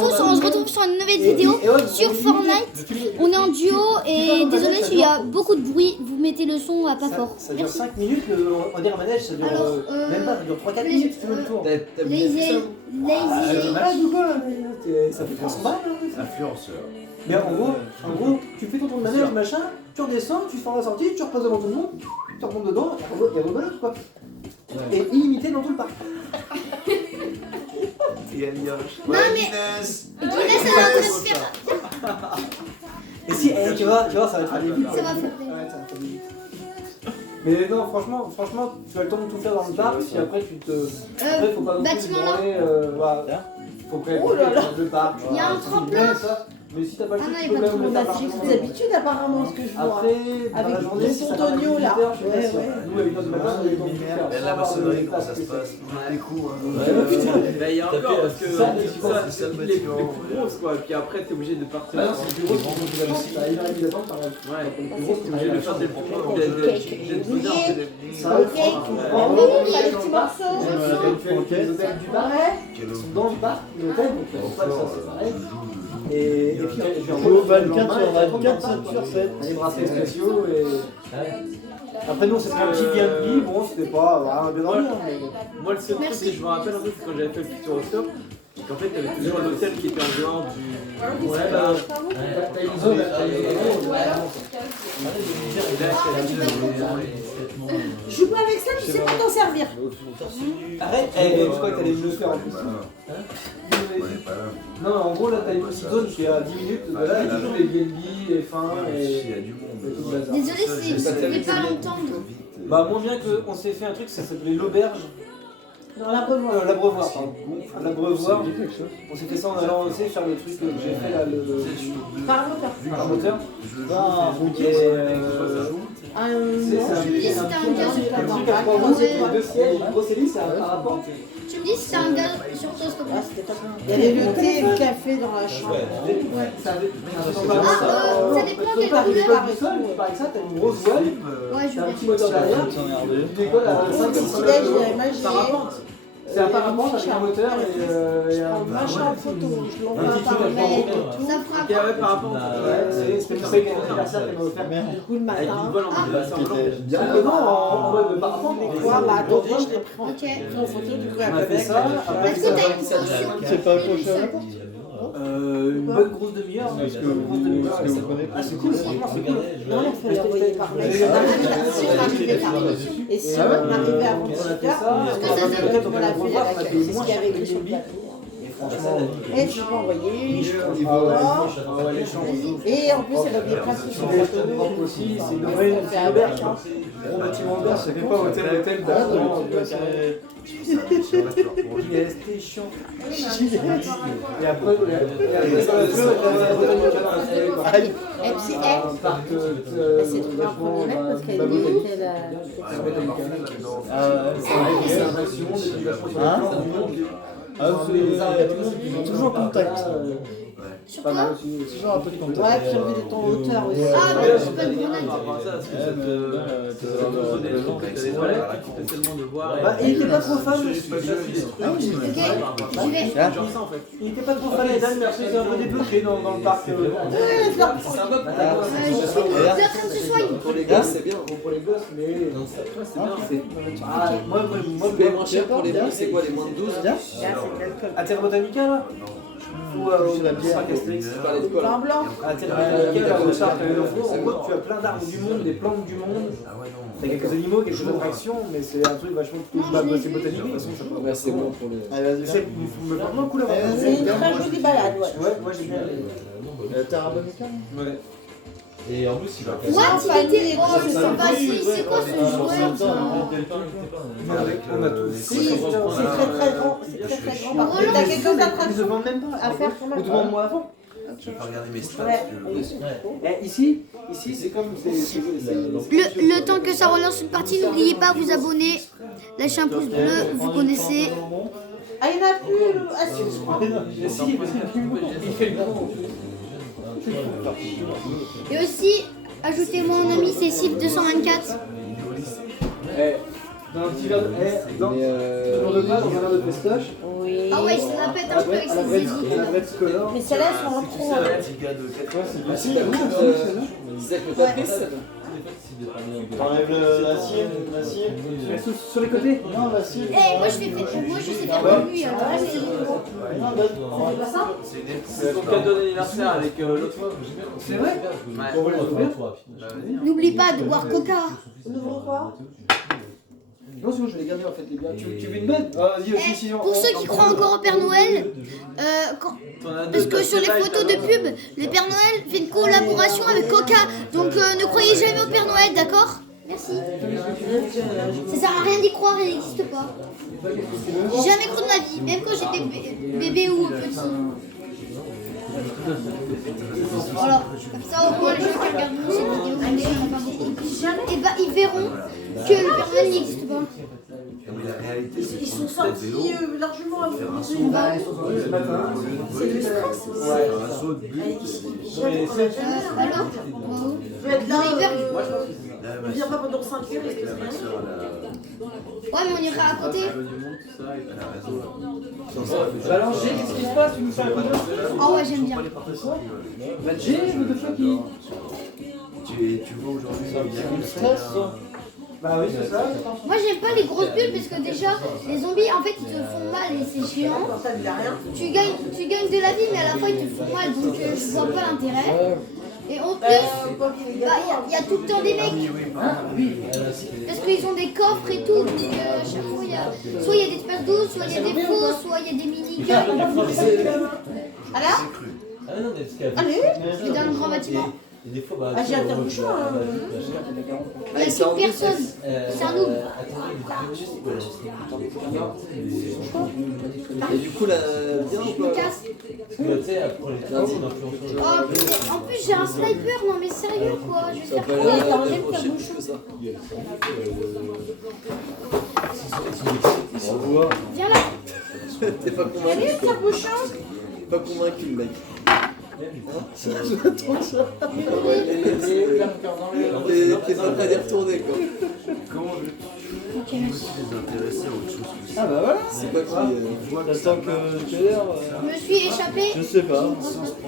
tous, on se retrouve sur une nouvelle vidéo sur Fortnite. On est en duo et désolé s'il y a beaucoup de bruit, vous mettez le son à pas fort. Ça dure 5 minutes, on dirait un manège, ça dure même pas, ça dure 3-4 minutes si tu veux le tour. Lazy. Ça fait 300 balles. Influenceur. Mais en gros, tu fais ton tour de manège, machin, tu redescends, tu fais la sortie, tu repasses devant tout le monde, tu remontes dedans, il y a rigolote quoi. Et illimité dans tout le parc. Non mais Guinness, ça va faire. Et si, tu vois, ça va être aller vite. Ça va faire. Mais non, franchement, tu as le temps de tout faire dans le parc, si après tu te... Après, faut pas non plus bâtiment là. Voilà. Faut quand même le parc. Il y a un tremplin. Mais si t'as pas le Ah non, il y a problème pas de de faire J'ai des habitudes apparemment, ce que je vois. Après, dans Avec la journée, les si ça pontons va d'oignon, là. je suis pas sûr. Nous, à 8h du matin, on est dans le faire. Et la maçonnerie, comment ça se passe? On a les coups. Il y a encore parce que c'est ça le les bâtiment. plus grosses quoi, puis après t'es obligé de partir. Ah non, c'est le plus gros, t'as une heure et demie d'attente par exemple. Ouais, Le plus gros, t'es obligé de faire des Les petits morceaux. Tu as les hôtels du parc, qui sont dans le parc, l'hôtel, donc ça c'est pareil. Et puis Je joue 24 sur 24, 7 sur 7. les bracelets spéciaux et... Après nous, c'est un petit VIP, bon c'était pas vraiment bien dormi. Moi le seul truc que je me rappelle en fait c'est quand j'avais fait le Futuroscope, c'est qu'en fait t'avais toujours l'hôtel qui était en dehors du... Ouais, t'as une zone, Je joue pas avec ça, tu sais pas t'en servir. Arrête, tu crois que t'allais me le faire en plus. Non, en gros là t'as une petite zone qui est à 10 minutes de là, et toujours les BNB, les fins et Il y a du monde. tout le bazar. Désolé si vous ne pouvez pas l'entendre. Bah moins bien qu'on s'est fait un truc, ça s'appelait l'auberge. Dans l'abreuvoir. L'abreuvoir, pardon. L'abreuvoir, on s'est fait ça en allant aussi faire le truc que j'ai fait là, le Par moteur. par moteur. Ah C'est non, un me dis si t'as un gaz ou pas. truc à 3 roues, deux sièges, une grosse hélice, c'est un parapente. Tu me dis si t'as un gars sur toi, s'il te plaît. c'était top. Il y avait le thé et le café dans la chambre. Ça Ça dépend quelle couleur. couleur. Tu pars avec ça, t'as une grosse voile, Ouais, je t'as un vais. petit moteur derrière, tu décolles à 5 Petit-déj, j'avais imaginé. parapente. C'est un parapente avec un moteur et un Machin en photo, je l'envoie petit par truc à mail et prendre. tout. Ça fera Ok, ouais, par rapport c'était une fake anniversaire qu'elle m'a offert. Du coup, le avec matin. une voile en blanc. Non, en mode parapente. Quoi, bah attendez, je l'ai pris en Ok. photo du coup On a avec fait ça, après Est-ce que t'as une caution? C'est pas accroché à la porte. une bonne grosse demi-heure. Est-ce que vous connaissez? Ah c'est cool, franchement c'est cool. Non, il fallait envoyer par mail. Si on arrivait tard. Et si on arrivait avant 18h, peut-être qu'on l'a fait à l'accueil. C'est ce qu'il y avait écrit sur le papier. Et tu peux envoyer, je et en plus, elle a oublié plein de trucs sur le bateau. Aussi, c'est une vraie auberge. Gros bâtiment auberge, ça fait pas hôtel c'était chiant. Et après, ça va Et puis, elle s'est trouvée en première lettre parce qu'elle était là. c'est un maximum, des vibrations C'est toujours contact. Sur pas mal quoi? aussi. Toujours un peu de contact. Ouais, puis on faisait ton hauteur aussi. Ah, mais je suis pas de grenade. Spécialement de voir. Bah, il était pas trop fan. Ok, j'y vais. Il était pas trop fan les dames, mais après c'est un peu débloqué dans le parc. Je suis bien que tu soignes. Pour les gars, c'est bien. Pour les gosses, mais. Ah, Moi, tu payes moins cher pour les bleus, c'est quoi les moins de 12? à Terre Botanica là ou la bière. Parc Astérix. Tu parlais de quoi là? Blanc. À Terre Botanica, là, au parc en gros, tu as plein d'arbres du monde, des plantes du monde. Ah ouais, non. T'as quelques animaux, quelques attractions, mais c'est un truc vachement cool. Bah, c'est botanique, de toute façon, ça peut. Ouais, c'est bon pour les. Allez, vas-y. C'est vraiment cool à voir. C'est une très jolie balade, ouais. Ouais, moi j'ai bien aimé. Terra Bonica. Ouais. Et en plus, il va What? Il était. Oh, je sais pas si. C'est quoi ce joueur ça? On a tout. Si, c'est très très grand. C'est très très grand. Par contre, t'as quelques Ils attractions demandent même pas à faire quand Ou même. demande-moi avant. Je vais pas regarder mes stats. Ouais. Ici c'est comme. Le temps que ça relance une partie, n'oubliez pas de vous abonner, lâchez un pouce bleu, vous connaissez. Ah, il n'y en a plus. Ah, si, je crois. Il fait le bon. Et aussi, ajoutez-moi en ami, c'est Sif224. Dans un petit verre de. Dans de pas, dans un verre de festoche. Oui. Ah ouais, il se la pète un peu avec ses zéniths. La Red Color. Mais celles-là, elles sont en trop. Si, oui, C'est avec le tapice. T'enlèves l'acier. sur les côtés. Non, l'acier. Eh, moi je sais faire du lui, alors C'est ton cadeau d'anniversaire avec l'autre fois. C'est vrai. Ouais. On va les ouvrir. N'oublie pas de boire Coca. On ouvre quoi? Non, sinon je vais les garder en fait les biens. Tu veux une bonne? Vas-y, aussi, sinon. Pour ceux qui croient encore au Père Noël, parce que sur les photos de pub, le Père Noël fait une collaboration avec Coca. Donc ne croyez jamais au Père Noël, d'accord? Merci. Ça sert à rien d'y croire, il n'existe pas. J'ai jamais cru de ma vie, même quand j'étais bébé ou petit. Voilà, comme ça au moins les gens qui regardent cette vidéo, il y en a pas beaucoup, et bah ils verront que le Père Noël n'existe pas. Ils sont sortis largement avant. Ce matin. C'est le stress. Alors Je vais être là. On vient pas pendant 5 heures. Est-ce que c'est rien? Ouais, mais on ira à côté. Balance G, qu'est-ce qui se passe? Tu nous fais un coup de Ah ouais, j'aime bien. Bah G, le fucky. Tu vois aujourd'hui, il y a Stress. Bah oui, c'est ça. Moi j'aime pas les grosses bulles parce que déjà les zombies en fait ils te font mal et c'est géant. Tu gagnes de la vie mais à la fois ils te font mal donc je vois pas l'intérêt. Et en plus, il y a tout le temps des mecs. Parce qu'ils ont des coffres et tout, donc à chaque fois il y a soit il y a des espaces d'eau, soit il y a des faux, soit il y a des mini-guns. Alors Allez. je vais dans le grand bâtiment. Ah, j'ai un tire-bouchon. Il y a 6 personnes. C'est un noob. Et du coup, la bien Je me casse. Oh, putain, en plus j'ai un sniper, non mais sérieux quoi, je vais faire quoi? T'as enlevé le tire-bouchon. Viens là. T'es pas convaincu. Allez, le tire-bouchon. Pas convaincu, le mec. T'es pas prêt d'y retourner, quoi. Ok, merci. Ah bah voilà. C'est quoi qui. T'attends que tu aies l'air. Je me suis échappé. Je sais pas.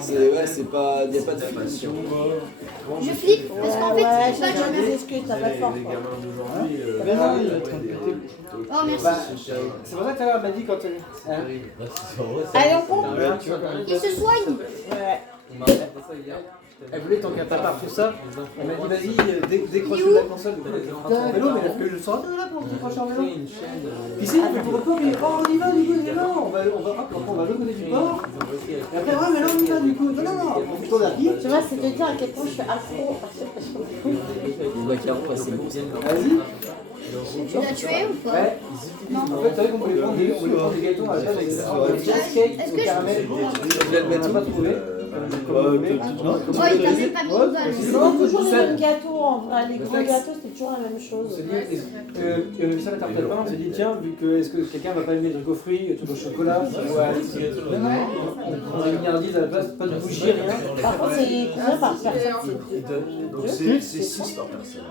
C'est pas. Y'a pas de fiction. Je flippe parce qu'en fait Ouais, c'est pas j'ai que déjà je des excuses, t'as pas de force. Les gamins d'aujourd'hui, Mais non, il va être pété. Oh merci. Bah, c'est pour ça que tout à l'heure elle m'a dit quand elle. Allez, on compte. Il se soigne. Ouais. Elle voulait tant qu'à part tout ça. Elle m'a dit vas-y, décroche de la console. Mais non, mais elle a fait le sort là pour décrocher en vélo. Puis si, mais pour le coup, mais oh, on y va du coup, mais non, on va de l'autre côté du port. Et après, ouais, mais là on y va du coup. Non, profitons d'un pied. Tu vois, c'est te dire à quel point je suis accro. Le macaron, c'est bon. Vas-y. Tu l'as tué ou pas? Ouais. Non. En fait, c'est vrai qu'on voulait prendre des gâteaux à la base avec des cheesecake Est-ce au que caramel. Je On n'a pas trouvé. Oh, il t'a même pas mis une balle. Non, toujours les mêmes gâteaux. En vrai, les gros gâteaux, c'était toujours la même chose. On s'est dit, ça n'interprète pas, on s'est dit, tiens, vu que est-ce que quelqu'un va pas aimer des trucs aux fruits, tout au chocolat, on a mis un à la place, pas de bougie, rien. Par contre, c'est combien par personne? donc c'est 6 par personne.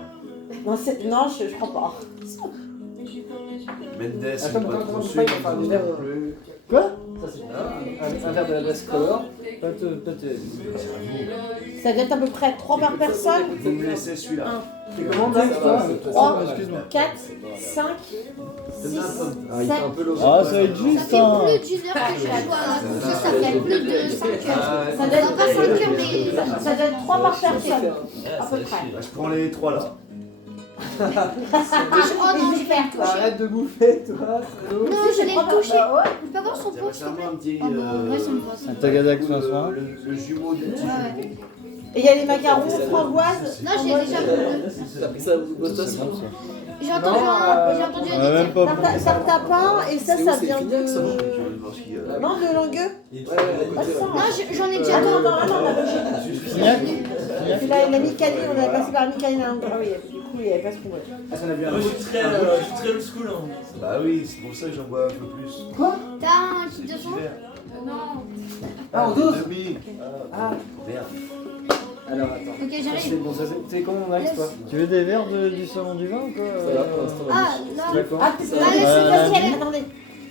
Non, je crois pas. Mendes, Attends, pas comment trop tu sucre. fais pour faire du verre bleu? Quoi? Ça c'est un verre de la glace color. Ça doit être à peu près 3 par personne. Vous me laissez celui-là. Tu commandes là, toi? 3, Excuse-moi. 4, 5, 6, 7. Ah, ça va être Ça juste, fait hein. plus de 10 heures que je joue à ça fait plus de 5 heures. Ça doit être Pas 5 heures, mais ça doit être 3 par personne. À peu près. Je prends les 3 là. Oh non, j'ai pas touché. Arrête de bouffer, toi. Non, je l'ai touché. Ouais. Je peux avoir son pot, s'il te plaît? Un petit. Oh bon, ouais, ça me passe. T'as gardé avec François. Le jumeau du petit. Ouais. Et il y a les macarons framboises. Non, j'ai déjà pris. Ça vous bosse pas ça? J'ai entendu un même dire. pas. Tartapin, et ça vient de. de. Non, de Langueux. Non, j'en ai déjà Attends, entendu. non, on a bougé. Puis là, il a mis Caline, on avait passé par Micaline à Langueux. Ah oui, du coup, il avait pas ce qu'on voulait. Ah, ça n'a bien. Moi je suis très old school. Bah oui, c'est pour ça que j'en bois un peu plus. Quoi? T'as un kit de sang? Non. Ah, en dose? Demi. Ah, Merde. Alors attends. Ok, C'est j'arrive. bon, ça c'est comment Max toi? Tu veux des verres du salon du vin ou quoi Ah, là. D'accord. Ah, Ah, là, c'est facile. Attendez.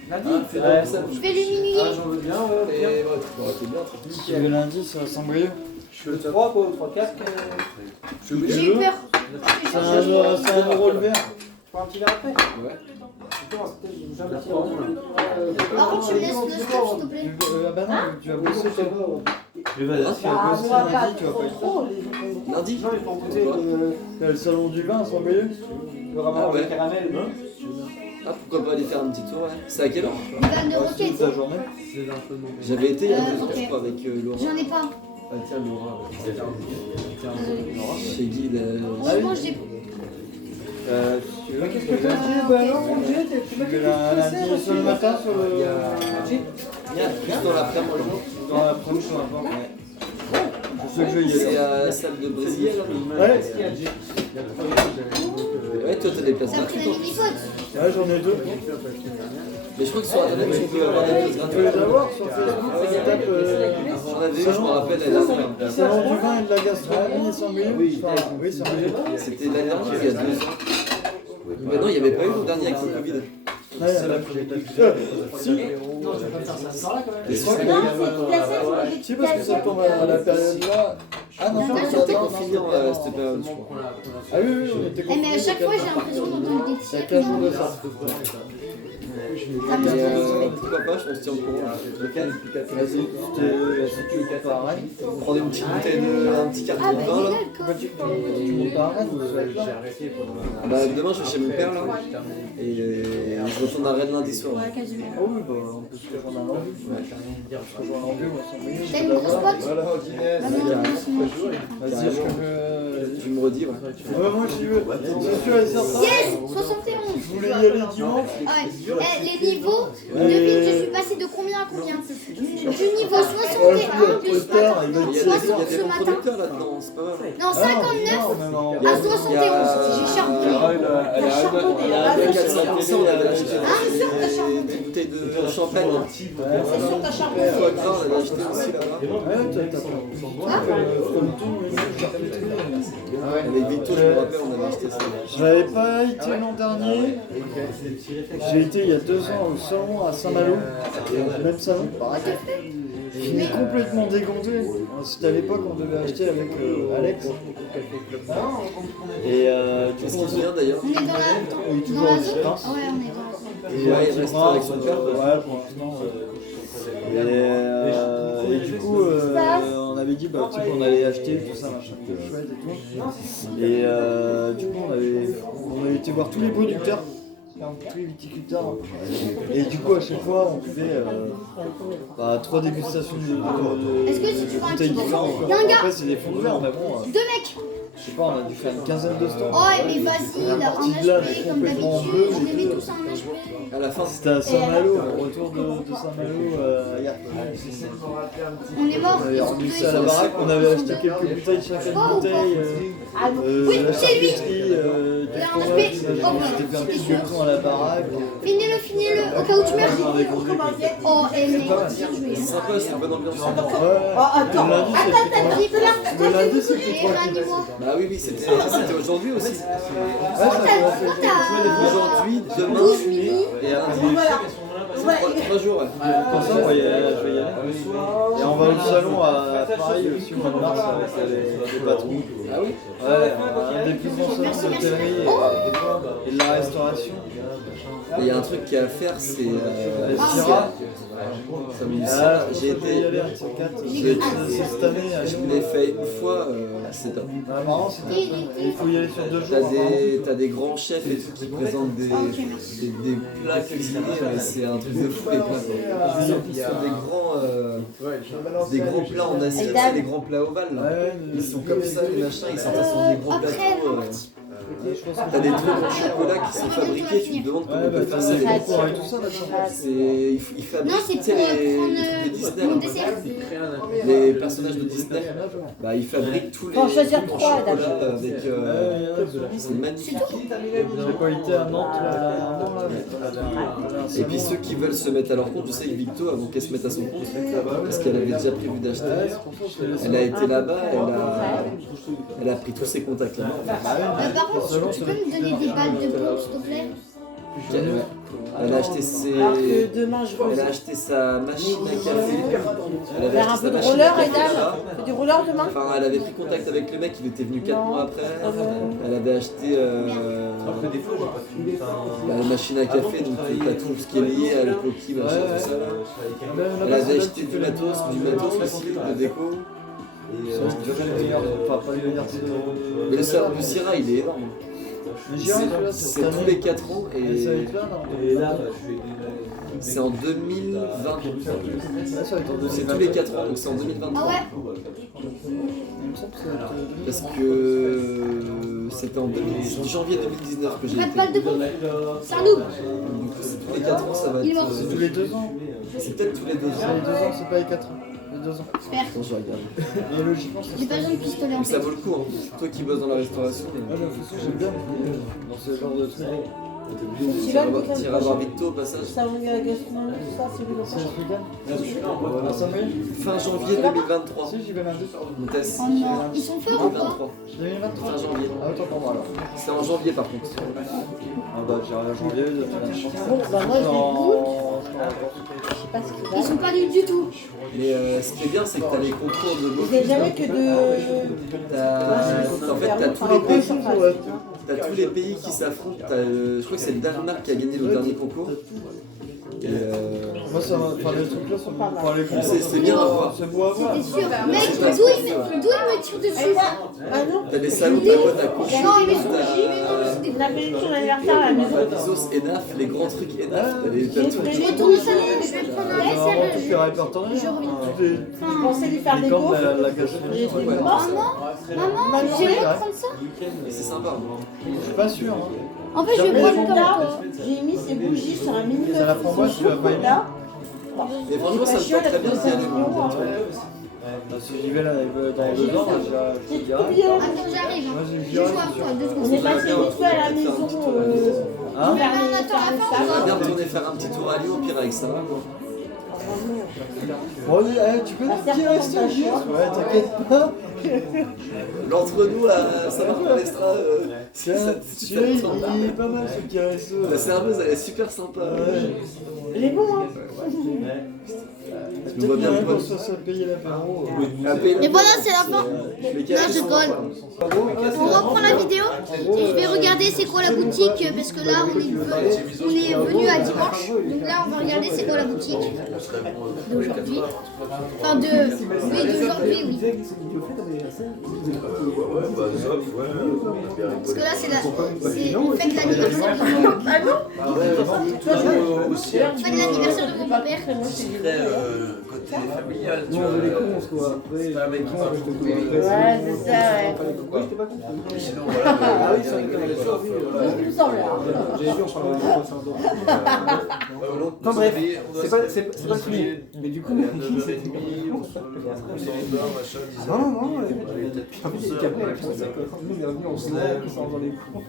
Lundi Ouais. Je vais l'humilier. Ah, j'en veux bien, ouais. Et bien. ouais, tu pourrais être bien. Tu veux lundi sur Saint-Brieuc? Je suis le 3 quoi, au 3-4. J'ai eu peur. C'est un euro le verre. Je prends un petit verre après. Ouais. Putain, peut-être que j'ai un petit rond, là. Par contre, tu me laisses le stuff, s'il te plaît. Ah bah non, tu vas bosser toi. Mais vas-y. Tu vas bosser lundi, tu vas pas y faire. Lundi. Non, mais pour goûter T'as le salon du vin à Saint-Brieuc? le ramen Ah ouais. au caramel. Ah, pourquoi pas aller faire un petit tour, ouais. C'est à quelle heure? Une vanne de roquette. Ta journée? J'avais été il y a 2 ans, ok. je crois, avec Laurent. J'en ai pas. Ah, tiens, Laura. Chez Guy, Moi, mange des. Tu veux Qu'est-ce que t'as dit? Bah non, mon Dieu, tu m'as Tu veux lundi sur le matin, sur le... juste dans l'après-midi. Dans l'après-midi, sur la porte. Je sais que je vais y C'est aller. à la salle de Brésil, là. Ouais. Ouais, toi, t'as des places T'as pris la gratuites. mini-pote. Ouais, j'en ai deux. Mais je crois que sur Internet, tu peux avoir des places Tu peux les gratuites. avoir sur Facebook, ça tape J'en avais eu, je me rappelle, la dernière. salon du vin et de la gastronomie Saint-Brieuc. Enfin, oui, Saint-Brieuc. C'était la dernière, il y a 2 ans. Mais non, il n'y avait pas eu le dernier avec le Covid. Ouais, il y en a plus. Si. Non, tu vas pas faire ça ce soir-là quand même. Je crois que- Non, c'est toute la scène, Si, parce que ça tombe à la période là. Ah non, D'accord, ça C'était non, confinement non, non. cette période, je crois. Ah oui, oui, on était Eh, mais à chaque fois, j'ai l'impression d'entendre des Il y a tirs. 15 jours de ça. Ça me stresse. Pourquoi pas, je pense que tu es en courant. Vas-y, si tu veux pas à Rennes, Prendre une petite bouteille un petit carton Ah, de bah, vin là. génial, quoi. tu montes pas à Rennes ou J'ai arrêté pendant. Bah, demain je vais chez mon père là. Et je retourne à Rennes lundi soir. Ouais, quasiment. Ah oui, bah on peut se rejoindre à l'envie. Je rejoins à l'envie, moi, sans briller. T'as une grosse pote? Voilà, Guinness. Bah, non, non, sinon, Vas-y, est-ce que je... Tu me redis, ouais. Ouais, moi j'y veux. C'est sûr et certain. Yes! 71! Je voulais y aller dimanche. Ah ouais. Eh, les niveaux, devine, je suis passé de combien à combien? Du niveau 61 de ce matin. Il y a des, il y a des Ce bons matin. producteurs là-dedans, c'est pas mal. Non, 59 à 71. J'ai charbonné. Il y a 400%, on avait acheté Ah, des bouteilles de champagne. C'est sûr, t'as charbonné. Foie gras, on avait acheté aussi là-bas. Ouais, t'as comme tout, Avec Victo, je me rappelle, on avait acheté ça. j'avais pas été l'an dernier. J'ai été il y a 2 ans au salon à Saint-Malo. Même salon, pareil. Il est complètement dégonté. C'était à l'époque on devait acheter avec Alex. Et du Est-ce coup, qu'il se vient d'ailleurs? On est dans la, il est dans toujours la en zone? silence. Ouais, on est dans la zone. Et Ouais, il reste avec son père. Ouais, pour l'instant. Et du coup, on avait dit bah, tu sais, qu'on allait acheter tout ça, machin, chouette et tout. Et du coup, on avait été voir tous les producteurs, tous les viticulteurs. Et du coup, à chaque fois, on pouvait 3 dégustations de Est-ce que si tu veux un bouteilles petit différentes. bouchon, quoi. y a un gars, Après, c'est des fonds de verre, mais bon, 2 mecs. je sais pas, on a dû faire une quinzaine de stands. Oh, mais vas-y, là, en partie de là, HP, comme complètement d'habitude. bleu, On les met tous en HP. À la fin, C'était à Saint-Malo, au retour de Saint-Malo, hier. On est mort. On avait remis ça à la baraque, on avait acheté quelques bouteilles, chacun Oh, une bouteille. Oui, La c'est lui. charcuterie, du Là, fromage, on a fait- on oh, s'était fait un petit c'était gueuleton à la baraque. Finis-le, au cas où tu meurs. Oh, eh, mais bien joué. c'est sympa, c'est une bonne ambiance. Ouais. attends. Le lundi, c'était Attends, Le lundi, c'était Et lundi-moi. Bah oui, c'était aujourd'hui aussi. Ouais, ça commençait. Aujourd'hui, demain 12 midi. et après. Voilà. 3 jours, ouais. Pour ça, je vais y aller. Et on va au salon à Paris aussi au mois de mars avec les patrons. Ah oui? Ouais, un des plus grands salons Merci, merci. d'hôtellerie et de la restauration. Il y a un truc qu'il y a à faire, c'est. Les Syrah. J'ai J'ai y aller été. un de ces 4. J'ai été cette année à Je Lyon. l'ai fait une fois, c'est top. Apparemment, c'est il faut y aller sur 2 jours. T'as des grands chefs et tout qui présentent des plats cuisinés, mais c'est un truc de fou les plats. Ils sont des grands plats en assiette, c'est des grands plats ovales là. Ouais, Ils sont comme ça, les machins, ils sont des gros Après, plateaux. T'as des trucs en chocolat qui sont fabriqués, tu te demandes comment ils peuvent faire ça. Et tout ça, Ils Non, fabriquent c'est tu sais, pour les prendre trucs de Disney, mon là. dessert. Les personnages de Disney, bah, ils fabriquent tous les Faut en choisir trucs en 3, chocolat d'accord. avec. C'est magnifique. j'ai pas été à Nantes là. Et puis ceux qui veulent se mettre à leur compte, je sais que Victo, avant qu'elle se mette à son compte, parce qu'elle avait déjà prévu d'acheter, elle a été là-bas, elle a pris tous ses contacts là-bas. Par contre, tu peux me donner des balles de pompe, s'il te plaît? Elle a acheté ses. Alors que demain je Elle a acheté sa machine à café. Elle avait faire un acheté peu sa de machine roller, à café Edam. là. Fais du roller demain? Enfin, elle avait pris contact avec le mec, il était venu 4 mois après. Elle avait acheté la machine à café, donc t'as tout ce qui est lié à l'Epoki, machin, tout ça. Elle avait acheté du matos aussi, de déco. Mais le Syrah, il est énorme. C'est tous les 4 ans et c'est en 2020. C'est tous les 4 ans, donc c'est en 2023. Ah ouais? Parce que c'était en janvier 2019 que j'ai Pas de été. balles de pompe? C'est un noob. Du coup, c'est tous les 4 ans, ça va Il est être. mort. C'est tous les 2 ans. C'est peut-être tous les 2 C'est ans. les 2 ans, c'est pas les 4 ans. Les 2 ans. J'espère. Attends, je regarde. Et logiquement, c'est J'ai pas besoin de pistolet en Mais ça fait. vaut le coup, hein. Toi qui bosses dans la restauration. Moi, j'ai l'impression que j'aime bien dans ce genre de truc. T'iras voir Victo au passage. Ça va la gastronomie, tout ça, c'est le C'est le vegan. Voilà. Ah, ça me Fin janvier 2023. Si, j'y vais lundi. Mon test. Oh non, ils sont forts ou pas? 2023. 2023. Fin janvier. Ah, autant pour moi alors. C'est en janvier par contre. Ah, bah, j'irai à janvier, de Bon, bah moi je je sais pas ce qu'il Ils a. sont pas nuls du tout. Mais ce qui est bien, c'est que t'as les concours de Je n'ai jamais que de. En fait, t'as tous les pays. T'as tous les pays qui s'affrontent. Je crois que c'est le Danemark qui a gagné le dernier concours. Et moi, ça va. Enfin, les trucs là sont pas mal. c'est bien à voir. C'est beau à voir. T'es sûr? Mec, d'où il me tire dessus? Ah non? T'as des salons de potes à Conchou, Non, il est sur On a fait son anniversaire à la maison. t'as Visos, Enaf, les grands trucs Enaf. T'as tout. Je vais tourner ça, je vais prendre un Normalement, tout dessert. est répertorié. Je reviens. Toutes les Je pensais lui faire des camps gaufres. de la gastronomie. J'ai fait Ouais. une Maman, j'aimerais prendre ça. Et c'est sympa. Je suis pas sûr. Hein. En fait, je vais Mais prendre mon comme gars, toi. j'ai mis ces bougies sur un mini Ça la framboise, tu vas pas aimer. là. Mais franchement, ça me tente très bien d'y aller. Si j'y vais là dans 2 ans, J'ai je tout dirais. oublié. Attends, j'arrive. Moi, Je je joue dirais. à quoi? 2 On secondes. est passé vite fait à la maison. Hein? Mais on attend la fin ou J'aimerais pas? bien retourner faire un petit tour à Lyon, pire avec ça. Bon, tu peux nous dire rester au gîte? Ouais, t'inquiète pas. L'entre-nous, là, ça va pour l'Estra. Tiens, celui-là, il est pas mal ce petit resto. La serveuse, elle est super sympa. Il est bon, hein? Je me vois bien le pour pote. se payer l'apéro. Et voilà, c'est la fin. Non, je rigole. On reprend la vidéo et je vais regarder c'est quoi la boutique parce que là on est venu à dimanche. Donc là on va regarder c'est quoi la boutique d'aujourd'hui. Enfin d'aujourd'hui, oui. Parce que là c'est on fête l'anniversaire. Ah non? On fête l'anniversaire de mon père. Côté familial, tu Nous, on vois. veut les cons, quoi. Après, Pas avec moi, je te Ouais, c'est ça, ouais. Sinon, voilà. Ah oui, c'est vrai que dans les soirs, Il me semble, hein. j'ai dit, on parlait de ça. Non, bref, c'est pas fini. Mais du coup, non, non, nous on est revenu, on se lève, on s'en dans les cours.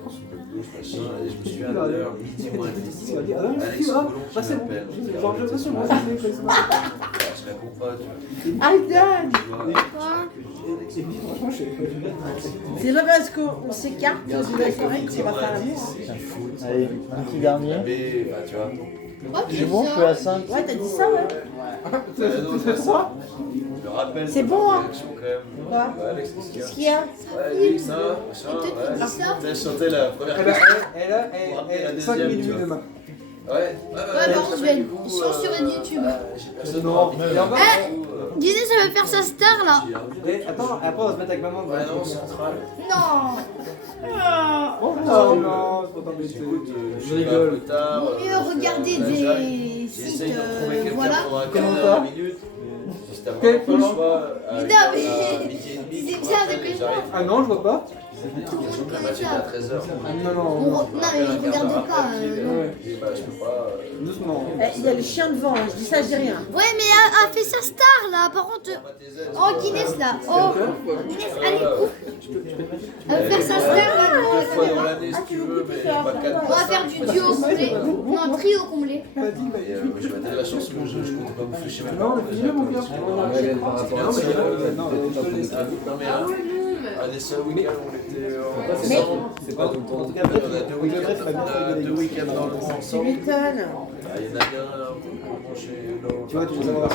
Et je me suis à l'heure, midi moins 10. Il a dit, Alex ah, Boulon bah qui c'est bon. m'appelle. Genre, je suis moi, Je réponds pas, tu vois. Ah, dingue. Tu vois. et puis franchement, je C'est pas parce qu'on s'écarte de la soirée qu'on va faire la mort. allez, un petit dernier. Mais, bah, tu vois. C'est bon, je suis à 5. Ouais, t'as dit ça, ouais. Non, fais ça. Je me rappelle. C'est bon, hein. Réaction, quand même. Quoi? Ouais, Alex, qu'est-ce Qu'est-ce qu'il y a? Ouais, Alex, ça, machin. Et toi, tu dis ça? Ouais, je chantais la première Elle a question. elle 5 minutes de main. Ouais, Ouais, par contre, je vais sur YouTube. J'ai personne Non, envie. mais en bas. Disney, ça va faire sa star là. Attends, après on va se mettre avec maman. Ouais, non, central. Non. Oh non, c'est pas t'embêter. Je rigole. Plus tard. Vaut mieux regarder des J'essaye sites, de retrouver quelqu'un voilà. pour un Comment quart d'heure, ça 20 minutes. Juste avant Quel le film choix. Mais non, mais c'est bien de que je j'arrive. Ah non, je vois pas. La match était à 13h. Non, mais je regarde pas. Non. Et bah, je peux pas. Doucement. Il y a le chien devant, je dis ça, je dis rien. Ouais, mais elle fait sa star là. Par contre. Oh, Guinness là. Oh, Guinness, allez, ouf. Elle va faire sa star là. Deux fois dans l'année, si tu veux, mais pas 4. On va faire du duo complet. Non, trio complet. Et je vais dire la chanson, je comptais pas bouffer chez moi. Non, on est fini, mon cœur. Non, mais un des seuls week-ends où on était ensemble. C'est pas tout le temps. On a deux week-ends dans le monde Tu ensemble. m'étonnes. Il y en a bien un chez nos. Tu vois, tu veux savoir.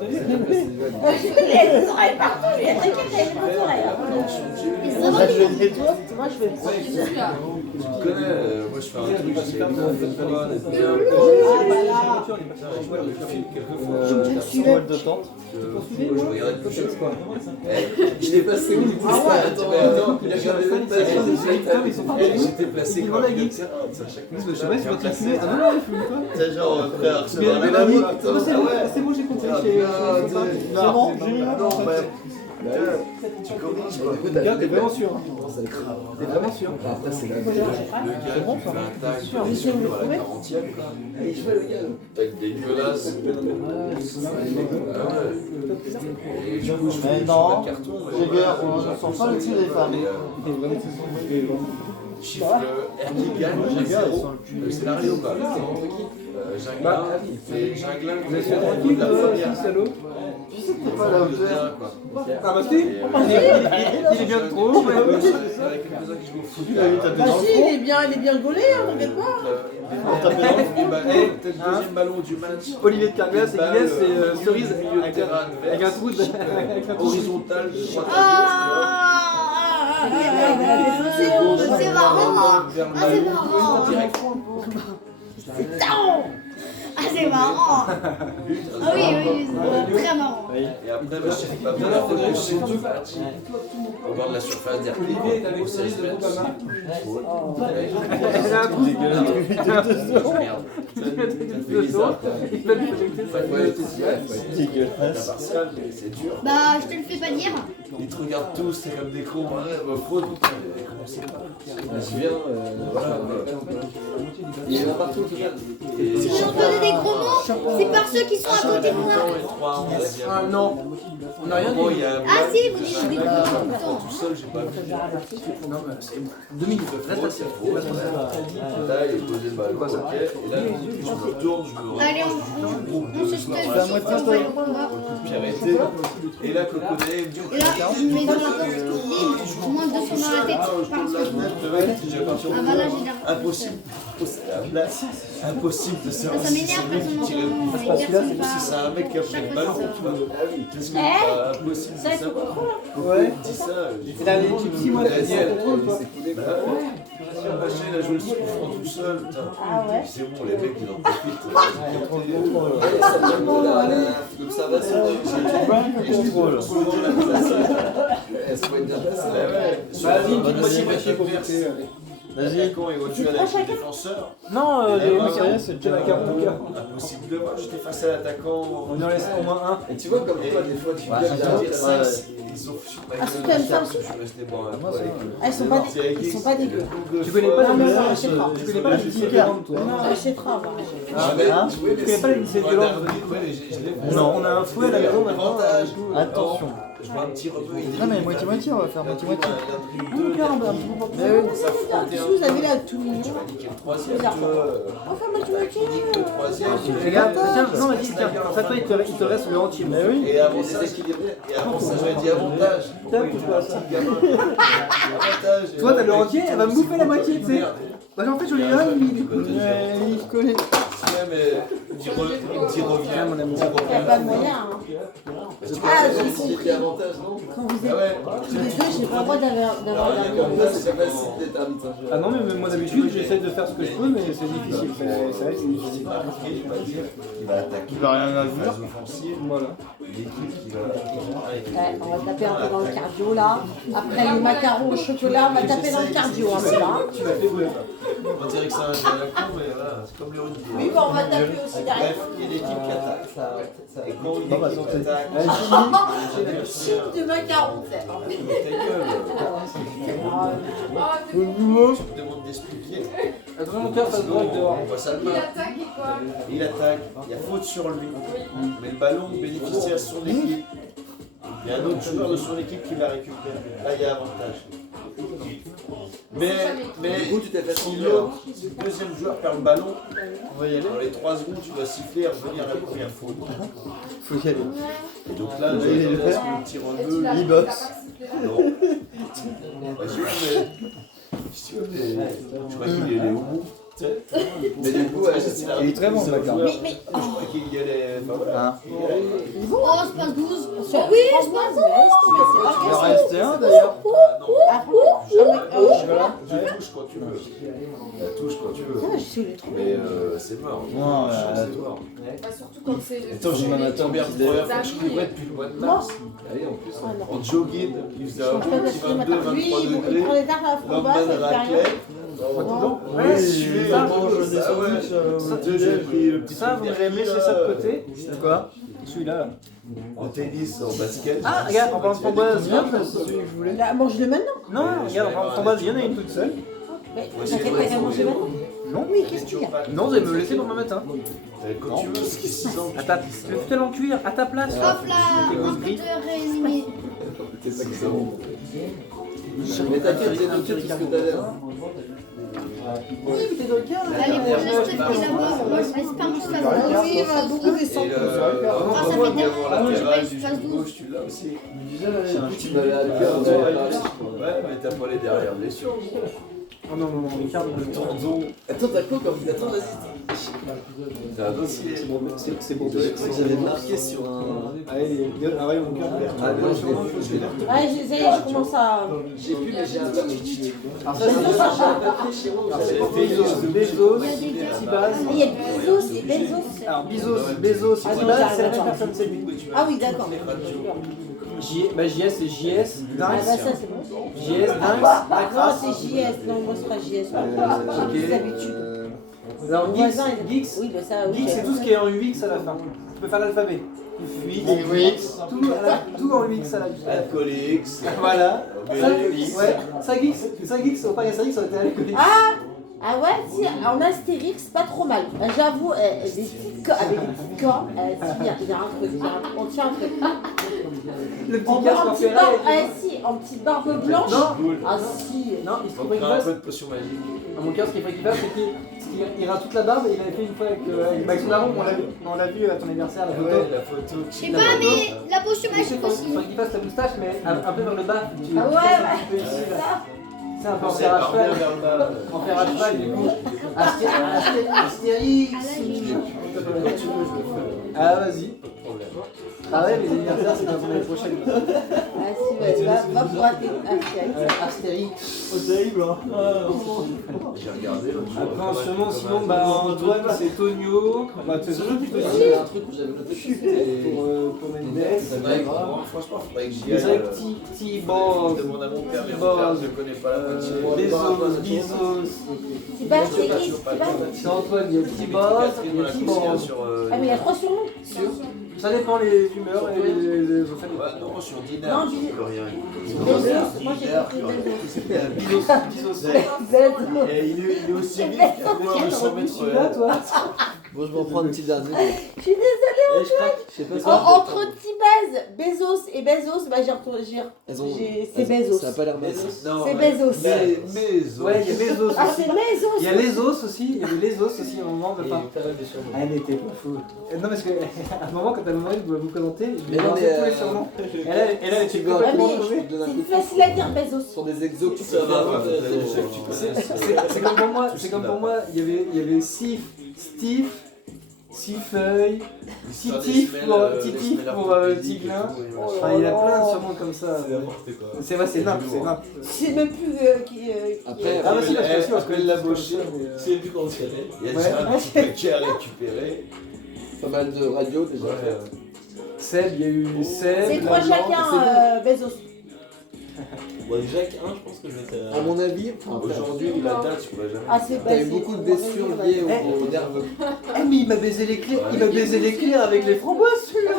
Les oreilles partout, lui, t'inquiète, il y a des bonnes oreilles. Moi, je vais me prendre du ça. Tu connais, moi je fais un truc, j'essaie de Je suis là de tente. je regarde le jeu. Je l'ai passé où? Attends, il a regardé même pas. J'étais placé comme un gars. Je sais pas si quand il fumait. Ah non, il fume pas. C'est genre, frère, c'est Mais dans la oui, boîte. c'est bon, j'ai compris. Non, tu corriges quoi. Regarde, t'es vraiment sûr. T'es vraiment sûr. Après, c'est la Le gars qui fait un tag sur le mur à la 40e, tag dégueulasse. Et du coup, je fais non, pas de carton. on sent pas le tir des femmes. Chiffre R qui gagne, j'ai 0. Le scénario, quoi. Jinglin, c'est Jinglin, vous êtes tranquille, la première. Salaud. Tu sais que t'es pas là où t'es. Ah bah si. Il est bien trop. Il y avait quelques-uns qui jouent au foot. Bah si, il est bien gaulé, hein, t'inquiète pas. Peut-être le deuxième ballon du match. Olivier de Carglass et Guinness, c'est cerise Milieu de terrain avec un adverse, trou de... horizontal de droite à C'est marrant. Ah, c'est marrant. direct. Ah, c'est marrant. Ah oui, c'est très marrant. Et après, je sais pas bien la fois que j'ai du match. Au bord de la surface d'RP, au 16 mètres. Elle a un trou Merde. La partielle, c'est dur. Bah, je te le fais pas dire. Ils te regardent tous, c'est comme des cons. Ouais, bah, faute. Comment c'est pas? Je viens, voilà. Il y en a partout, tout ça. Si j'en donnais des gros mots, c'est par ceux qui sont à côté de moi. Ah non. On n'a rien dit. Ah si, vous dites des gros mots tout le temps. Tout seul, j'ai pas vu. Non, mais c'est 2 minutes. Reste assis. Là, il est posé le ballon. Ok. Et là, je me retourne, je me Allez, on se stuffe, on va le combat. Puis arrêté. Et là, Coconet me dit Et là, je me mets dans la porte, bim, moins 200 dans la tête, par seconde. Ah bah là, j'ai l'air. Impossible. Impossible de se Ça m'énerve quand on tirer le coup. entend les garçons Si c'est un mec qui a pris le ballon, tu vois. Qu'est-ce que c'est impossible Ça, de il faut savoir. comprendre. Ouais. Il dit ça. Il a les types 6 mois de Machin, il a joué le coup franc tout seul. Putain. Ah ouais. C'est bon, les mecs, ils en profitent. Ça vient de l'observation. Elle se pointe bien passée. Vas-y, moitié pour quitter. Vas-y, quand il va tuer avec le défenseur. Non, les Macaron, c'est déjà la carte. Impossible de voir, j'étais face à l'attaquant. On en laisse au moins un. Et tu vois, comme toi, des fois, tu viens de dire ça. Ils sont sur ma Ah, c'est comme ça aussi. je suis resté boire un coup avec eux. Elles sont pas dégueu. Tu connais pas Non, les non, je sais pas. Tu connais pas la musique violente, toi? Non, achètera, va. Tu connais pas les musiques violentes? Non, on a un fouet à la maison maintenant. Attention. Je vois un petit repas. Non mais moitié-moitié, on va faire moitié-moitié. Mais oui, qu'est-ce que vous avez là, tout mignon? Niquer le troisième. Enfin, moitié-moitié. Le troisième. Regarde, tiens, non, vas-y, tiens, ça, toi, il te reste le entier. Mais oui. Et avant ça, j'avais dit avantage. Avantage. Toi, t'as le entier, elle va me bouffer la moitié, tu sais. Bah, en fait, j'en ai un, il connaît. Mais t'y reviens, mon amour. Il n'y a pas de moyen. Hein. Ah, j'ai compris. Avantage, non? Quand vous êtes tous les deux, j'ai pas le droit d'avoir Là, c'est facile d'être arbitre. Ah non, mais moi d'habitude, j'essaie de faire ce que je peux, mais c'est difficile. C'est vrai que c'est difficile. Il va attaquer. Il va rien à Phase voir. offensive. Voilà. L'équipe qui va. Ouais, on va taper un peu dans le cardio là. Après les macarons au chocolat, on va taper dans le cardio un peu là. Tu m'as fait jouer ça. On dirait que c'est un jeu à la con, mais voilà, c'est comme le rugby. Oui, bah on va taper aussi derrière. Bref, il y a l'équipe qui attaque. Et quand une Non, bah, équipe attends, attaque, Chine de macarons, c'est. ta gueule. Tu me demandes d'expliquer. Attention, mon cœur, ça se voit dehors. On voit Salma. Il attaque, il y a faute sur lui. Mais le ballon bénéficie à son équipe. Il y a un autre joueur de son équipe qui la récupère. Là, il y a avantage. Mais Du coup, tu t'es fait si son le deuxième joueur perd le ballon, on va y aller. Dans les 3 secondes, tu dois siffler et revenir à la première faute. Faut y aller. Et donc là, il j'ai est tendance fait. à me tirer en deux. Il boxe. Non. Bah, je crois qu'il est au bout. Tu sais. Mais du coup, Il est très bon, ce macaron. Mais je crois qu'il y allait. Enfin voilà. Oh, c'est pas 12. oui, je pense, mais Il en reste un d'ailleurs. Ah non, je touche quand tu veux. La touche quand tu veux. je suis le trou. Mais c'est mort. Non, c'est mort. Surtout quand c'est. Attends, j'ai Mon ma amateur première qui fois que je courais depuis le mois de mars. Allez, en plus, en jogging, il faisait un petit 22-23 Lui, il degrés. prend les armes à la combat, L'homme cette raclait. période. Ouais, sué, ça, mange des sandwichs. J'ai pris le petit ça, vous l'avez mis chez ça de côté. C'est quoi? Celui-là là. En tennis, en basket. Ah, regarde, en parlant de framboise, viens. C'est celui que je voulais. Là, mange-le maintenant. Non, regarde, en parlant de framboise, il y en a une toute seule. Mais t'inquiète pas qu'à manger maintenant. Non, Oui, qu'est-ce qu'il y a? non, vous allez me le laisser pour demain matin. Quand tu veux, ce qui est 6 ans. À ta place. Je vais tout en cuire, à ta place. Hop là, un peu de rééliminer. C'est ça qui est bon. Mais t'inquiète, j'ai noté tout ce que t'as l'air. Allez, bon, je te fais d'abord. Moi, je l'espère que je fasse Oui, il va beaucoup Et descendre. Ah, ça fait tellement la longtemps que j'ai pas eu latéral ce du phase genou 12. gauche, tu l'as aussi. Tu m'avais appelé, on avait parlé. Ouais, mais t'as pas les derrière blessures. Oh non, non, non, Ricard, Le tendon. Attends, t'as quoi comme. Attends, vas-y. T'as un dossier. c'est bon. J'avais marqué sur un. Allez, arrête mon cœur. Ah non, je l'ai vu. Ah, ça y est, je commence à. J'ai vu, mais j'ai un papier. Alors ça, c'est Bezos, Tibaz. Il y a Bezos et Bezos. Alors Bezos, Ah, non, Tibaz, j'arrive c'est la pas. même personne, c'est lui. Ah oui, d'accord. JS, c'est JS, Ah bah Dinx, ça c'est bon. JS, Dinx, Non, Acras. c'est JS. Non, moi ce sera JS. J'ai des habitudes. Alors Mon Geeks, voisin, il- Geeks, Oui, bah ça, oui. Geeks, c'est tout ce qui est en UX à la fin. Tu peux faire l'alphabet. UX, tout en UX à la fin. Alcoolix. Voilà. Ça, Obélix. ouais, ça Geeks, au pas ça Geeks, ça aurait été alcoolique. Ah ouais, si, en Astérix, pas trop mal. J'avoue, des petits corps, avec des petits corps, si, il y a un truc, on tient un truc. Le petit En casque en petite ferraille. barbe, si, en petite barbe blanche. Non. Ah si. Non, il se On trouvait qu'il prend un fasse. peu de potion magique. À mon cœur, ce qu'il ferait qu'il fasse, c'est qu'il rate toute la barbe et il avait fait une fois avec son daron, on l'a vu à ton anniversaire, la photo. Ouais, la photo. Je sais pas, mais la potion Il magique aussi. faudrait qu'il fasse ta moustache, mais un peu vers le bas. Tu Ah ouais, passes un petit peu ici, c'est là. ça. C'est un peu en C'est fer à par cheval. bien vers le bas. En fer à cheval, du coup. Astérix. Quand tu veux, je le fais. Ah, vas-y. Pas de problème. Ah ouais, les anniversaires, c'est dans l'année prochaine. Ah si, va pour rater. Astérix. C'est terrible, hein. J'ai regardé l'autre jour. Après, sinon, bah, Antoine, c'est Tonio. Bah, c'est surtout plutôt J'avais un truc où j'avais noté que c'était. pour Mendes. C'est vrai que, franchement, faudrait que j'y C'est aille. vrai que Je T-Boz. demande à mon père, mais mon père, je ne connais pas la moitié. Bezos. C'est pas Astérix, c'est pas. C'est Antoine, il y a T-Boz, il y a T-Boz. Ah mais il y a 3 surnoms. Ça dépend les humeurs et les Ouais, non, sur Dinner, Non, je peux rien. Bezos, moi j'ai compris Bezos. Bizos. Et il est aussi vite qu'un joueur de 100 mètres. Celui-là, toi. Bon, je vais en prendre un petit dernier. Je suis désolée. Je sais pas ça. Entre Tibaz, Bezos et Bezos, bah c'est Bezos. Ça a pas l'air mal. C'est Bezos. Mais Ouais, il y a Bezos Ah aussi. c'est Bezos. Il y a les os aussi, il y avait les os aussi à un moment. Enfin, elle était pas fou. Non, parce qu'à un moment, quand elle m'a demandé de vous présenter, je lui ai Mais non, lancé mais, tous les surnoms. Elle était tu complètement Ouais, mais paumée. c'est facile à dire Bezos. Ce sont des exos que tu peux Ça va, avoir. C'est comme pour moi, il y avait Sif, Steve, Sifeuille, Titif pour Tiglin. Enfin, il y a plein de surnoms comme ça. C'est vrai, c'est nimp, c'est nimp. C'est même plus qui. Après, Ah, bah si, parce que Elle l'a bossé. c'est plus qu'on se connaît. Il y a déjà un petit paquet à récupérer. Pas mal de radio déjà. Seb, il y a eu Seb. C'est 3 Lalande, chacun Bezos. Bon, déjà avec 1, je pense que je vais être. À mon avis, Aujourd'hui, la date, tu pourrais jamais. Ah, c'est t'as eu beaucoup de blessures liées au nerveux. Eh mais il m'a baisé les clés, avec les framboises celui-là.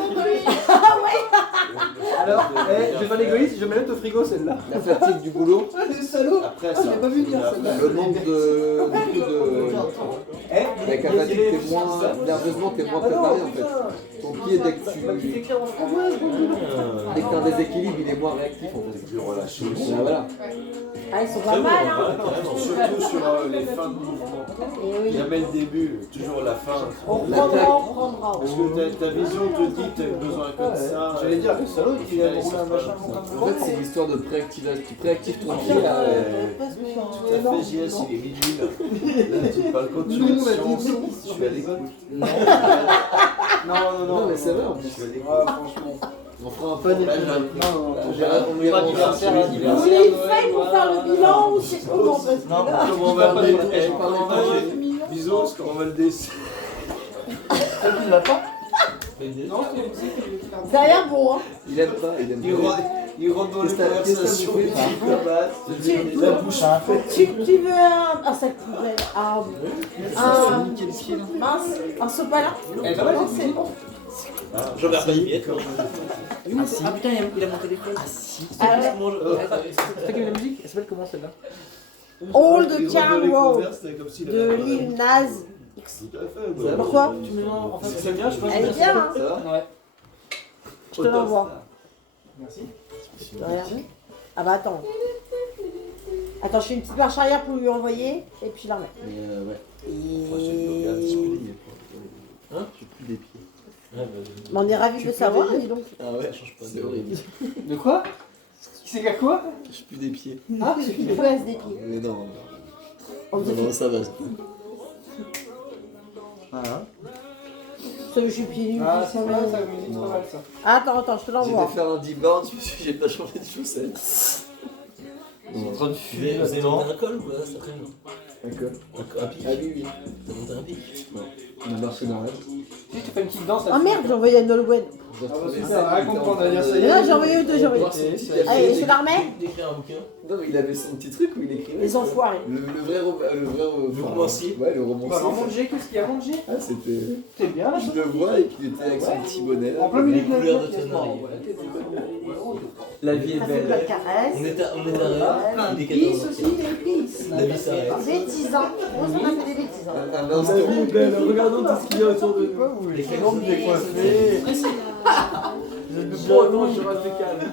Alors, je vais faire l'égoïste, je vais mettre au frigo celle-là. La fatigue du boulot, Le salaud. Après, Je ça. l'ai pas vu venir celle-là. le manque de. Avec la fatigue, t'es moins. Nerveusement, t'es moins préparé en fait. Ton pied, dès que t'as un déséquilibre, il est moins réactif en fait. Plus relâché aussi. Ah, voilà. Ah, ils sont pas mal, hein. Surtout sur les fins de mouvement. Et oui. Jamais le début, toujours la fin. On reprendra. Parce que ta vision te dit que tu as besoin comme ça. J'allais dire, le salaud, il a roulé un machin. En fait, c'est l'histoire de préactivation. Tu préactives ton pied là. Tout à fait, JS, il est minuit là. Là, tu te parles quand tu es de science. Je suis à l'école. Non, mais c'est vrai en plus. franchement. On fera un panier. Non, On lui anniversaire, Vous voulez une feuille pour faire le bilan ou c'est comment parce que là, Comment on va le décider? Bisous, comment on va le décider? il l'a pas. ça a l'air bon, hein. Il aime pas, il aime pas. Il rentre dans les conversations. La bouche Tu veux un sac poubelle, mince, un sopalin. Non, c'est bon. J'en vais pas y mettre. Ah putain, il a mon téléphone. Ah si. Ah ouais. C'est toi qui mets la musique? Elle s'appelle comment celle-là? All the Town Road de Lil Nas X. Pourquoi? Tu me l'envoies, enfin, c'est bien, je pense. Elle est bien, hein. Ça va? Ouais. Je te l'envoie. Merci. Rien. Ah bah attends. Attends, je fais une petite marche arrière pour lui envoyer et puis je la remets. Ouais. Et... Hein? J'ai plus des pieds. Mais on est ravis de savoir, dis donc. Ah ouais, c'est horrible. De quoi? C'est qu'à quoi? J'ai plus des pieds. Ah, c'est qu'il baisse des pieds. Mais non. On dit Non, ça va. Voilà. ça, je suis pieds nus. Ah, c'est bien, ça me dit trop mal ça. Attends, je te J'ai l'envoie. été faire un deep board, j'ai pas changé de chaussettes. Ils sont en train de fumer Vous avez là-dedans. monté un col ou quoi cet après-midi? D'accord. Un pic? Ah oui. T'as monté un pic? On a marché dans la Si tu fais une petite danse là. Ah merde, j'ai envoyé à Nolwenn. J'ai Ah bah retrouvé super, rien comprendre à dire ça. Mais là, j'ai envoyé aux deux, j'ai envoyé. Allez, je la remets. D'écrire un bouquin? Non, mais il avait son petit truc où il écrivait. Les enfoirés. Le vrai romancier. Ouais, le Bah, romancier. alors, manger, qu'est-ce qu'il y a à manger? Ah, c'était. T'es bien là, Je le vois et qu'il était avec son petit bonnet là. En plein milieu Les de la couleurs de pièce. ton mari. La vie est Ça fait plein de belle. caresses. On est à Plein il est de pisses 14 aussi, des pisses. La vie s'arrête. Bêtises, hein. Moi, on a fait des bêtises, hein. Un instant. belle, regardons tout ce qu'il y a autour de nous. Les jambes décoiffées. Vous êtes de bon non, je reste calme.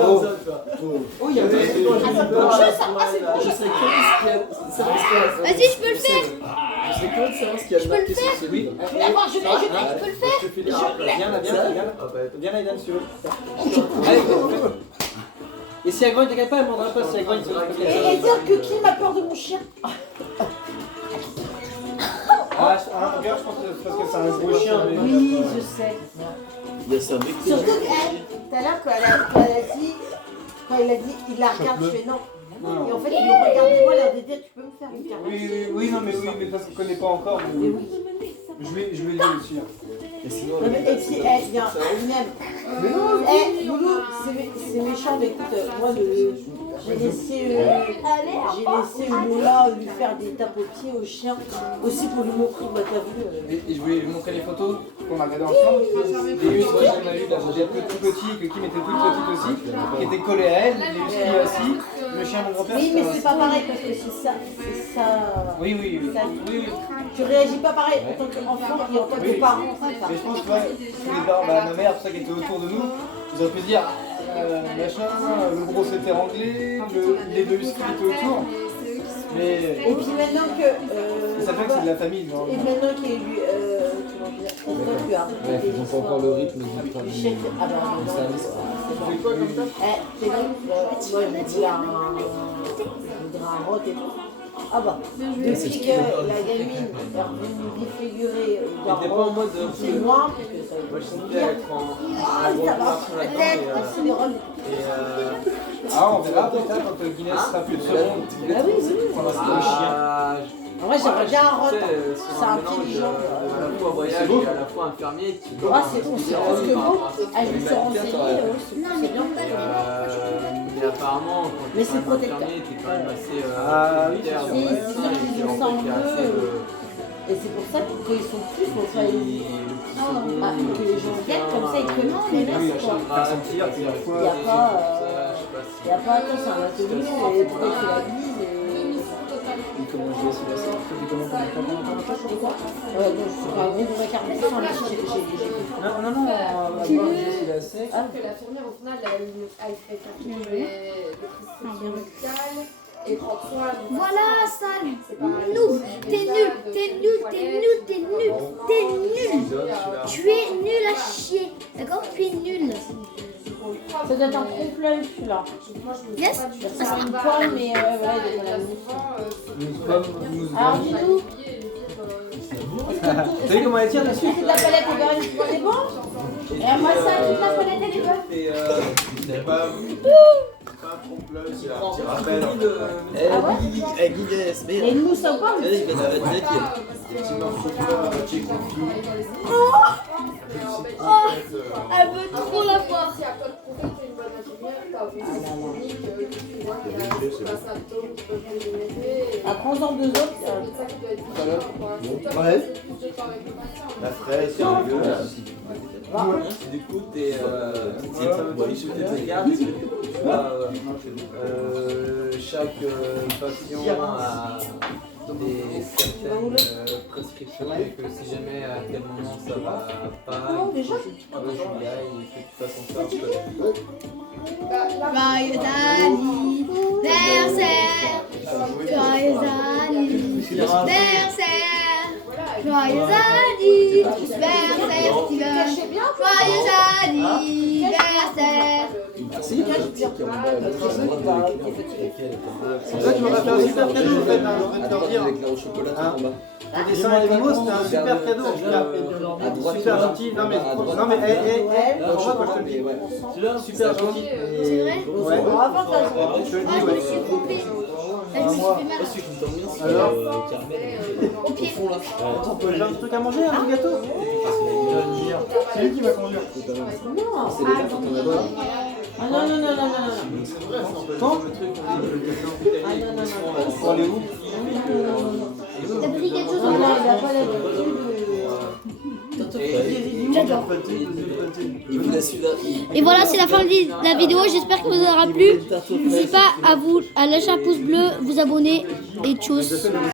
Oh, il y a des Je serais curieux de savoir Vas-y, je peux le faire. Je serais curieux de savoir ce qu'il y a de marqué sur ce livre. Je peux le faire. Je fais des viens là, viens là, Idan, si tu veux. Allez, et si Agron, t'inquiète pas, elle ne demandera pas si Agron, il se fait Et dire que Kim a peur de mon chien. Ah, je pense que c'est parce que c'est un gros chien. Mais... Oui, je sais. Il y a ça avec Surtout que, tout à l'heure, quand il a dit, il la regarde, je fais non. Et en fait, il me regarde moi, l'air de dire, tu peux me faire une carte. Oui, non, mais parce qu'on ne connaît pas encore. Mais... Je lui ai dit aussi. Et sinon, Non, mais, et puis, il y a une même. Loulou, c'est méchant, mais écoute, moi, j'ai laissé Lola lui faire des tapes aux pieds au chien, aussi pour lui montrer, bah t'as vu. Et je voulais lui montrer les photos qu'on a regardées ensemble. Des Lus, moi j'en ai eu, là, j'étais tout petit, que Kim était toute petite aussi, qui était collée à elle, les Lus qui est assis, le chien mon grand-père. Oui, mais c'est pas pareil, parce que c'est ça. Oui. Tu réagis pas pareil en tant qu'enfant et en tant que parent. Mais je pense que tous les parents, ma mère, tout ça qui était autour de nous, ils auraient pu dire machin, le gros s'était renglé, les deux Lus qui étaient autour. Mais Et puis maintenant que. ça fait que c'est de la famille. Non. Et maintenant qu'il y a eu. Comment dire, tu as ouais, ils n'ont pas encore le rythme du chèque. Ah bah non, service. C'est quoi comme ça? c'est bon, moi je voudrais un rot et tout. Ah bah, depuis que la gamine est revenue défigurée T'es pas en mode. c'est moi, parce que ça Moi veut je sentais dire. être en Ah, ça va, peut-être, c'est les rôles. Ah, on verra peut-être quand Guinness sera plus de seconde. Ah oui, oui. On va se faire le chien. En vrai, j'aimerais bien un Tu sais, rot. c'est un mélange intelligent. à la fois voyage et à la fois infirmier. Tu Ah, c'est bon, c'est parce que bon. Ah, je me suis renseignée, c'est bien. Mais apparemment, quand Mais tu es c'est protecteur. infirmier, tu es quand même assez c'est militaire, donc, ça et qui puis, me en fait, semble. il y a assez de... Et c'est pour ça que quand ils sont plus, faut pas les... Ah, que les gens viennent comme ça, ils connaissent les restes, quoi. Il n'y a pas, attends, c'est un atelier, et pourquoi tu la vises, et... Comment je vais essayer ça? Ouais, non, je suis pas un gros mauvais carnet, enfin, mais j'ai... Non, c'est la sec. Que l'infirmière, au final, elle fait le prescription médicale et prend soin. Voilà, sale. Noob. T'es nul, t'es nul, t'es nul, t'es nul, t'es nul. Tu es nul à chier. D'accord? Tu es nul. Ça doit être un trompe-l'œil, celui-là. Yes? C'est un pomme, mais voilà, il est dans la mousse. Alors, du tout, T'as vu comment elle tire dessus? toute la palette est bonne. C'est bon? Et moi, ça, toute la palette, elle est bonne. C'est pas un trompe-l'œil, c'est un petit rappel. Et une mousse aux pommes. Des petits morceaux de beurre à moitié confit. Elle veut trop la voir. Si à toi de prouver que tu es une bonne infirmière, tu as aussi des techniques, tu vois qu'il y a un symptôme qui peut vous générer. Apprends-en deux autres. C'est ça qui doit être différent, quoi. Ouais. C'est plus de temps avec le patient. La fraise, c'est dégueulasse. Du coup, t'es je te regarde, tu vois, chaque patient a des certaines prescriptions et que si jamais à quel moment ça va pas, je y aille et que tu fasses en sorte que... Joyeux anniversaire. Joyeux anniversaire. Joyeux anniversaire, Steven. Joyeux anniversaire. Merci. Là, tu m'aurais fait un super cadeau en fait, hein, je vais te le dire. Avec la chocolat en bas. Le dessin animaux, c'était un super cadeau. À droite, Super gentil. Non, mais franchement, moi je te le dis. Super gentil. C'est vrai? Ouais. Je te le Ah, dis, je me ouais. suis coupée. Je me suis fait mal. Alors, Au pied. attends, j'ai un petit truc à manger, un petit gâteau? C'est lui qui va conduire. Non. C'est les gars qui t'en a pas. Ah non, non, non, non, non. Quand? Ah non, non, non. Pour aller où? T'as pris quelque chose Non, en non, bas? il a pas l'habitude. J'adore. Il vous laisse celui-là. Et voilà, c'est la fin de la vidéo. J'espère que vous aura plu. N'hésitez pas à lâcher un pouce bleu, vous abonner et tchuss.